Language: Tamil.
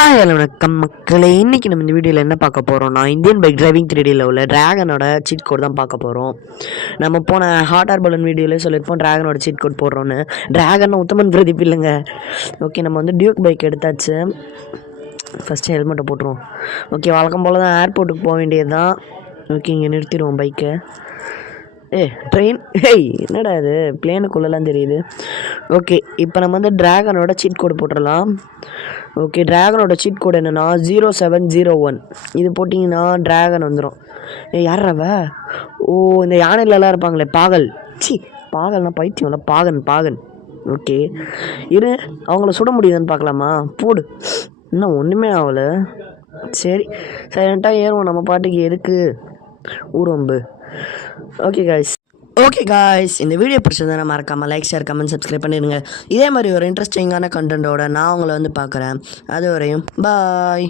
ஹலோ வணக்கம் மக்களே. இன்றைக்கி நம்ம இந்த வீடியோவில் என்ன பார்க்க போகிறோம்னா, இந்தியன் பைக் டிரைவிங் 3Dயில் உள்ள ட்ராகனோட சீட் கோட் தான் பார்க்க போகிறோம். நம்ம போன ஹாட் ஏர் பலூன் வீடியோவில் சொல்லியிருப்போம் ட்ராகனோட சீட் கோட் போடுறோன்னு. ட்ராகன் உத்தமன் பிரதீப் இல்லைங்க. ஓகே, நம்ம வந்து டியூக் பைக் எடுத்தாச்சு. ஃபஸ்ட்டு ஹெல்மெட்டை போட்டுருவோம். ஓகே, வழக்கம் போல் தான் ஏர்போர்ட்டுக்கு போக வேண்டியது தான். ஓகே, இங்கே நிறுத்திடுவோம் பைக்கை. ட்ரெயின் என்னடா இது பிளேனுக்குள்ளெல்லாம் தெரியுது. ஓகே, இப்போ நம்ம வந்து ட்ராகனோட சீட் கோடு போட்டுடலாம். ஓகே, ட்ராகனோட சீட் கோடு என்னென்னா 0701. இது போட்டிங்கன்னா ட்ராகன் வந்துடும். யாரவ? ஓ, இந்த யானையிலலாம் இருப்பாங்களே பாகல். பாகல்னா பைத்தியம்ல, பாகன். ஓகே, இரு அவங்கள சுட முடியுதுன்னு பார்க்கலாமா? போடு. இன்னும் ஒன்றுமே ஆகலை. சரி, சைலண்ட்டாக ஏறுவோம் நம்ம பாட்டுக்கு. எதுக்கு ஊரம்பு? ஓகே காய்ஸ், இந்த வீடியோ பிடிச்சதுன்னா மறக்காமல் லைக், ஷேர், கமெண்ட், சப்ஸ்கிரைப் பண்ணிடுங்க. இதே மாதிரி ஒரு இன்ட்ரெஸ்டிங்கான கண்டென்ட்டோட நான் உங்களை வந்து பார்க்குறேன். அது வரையும் பாய்.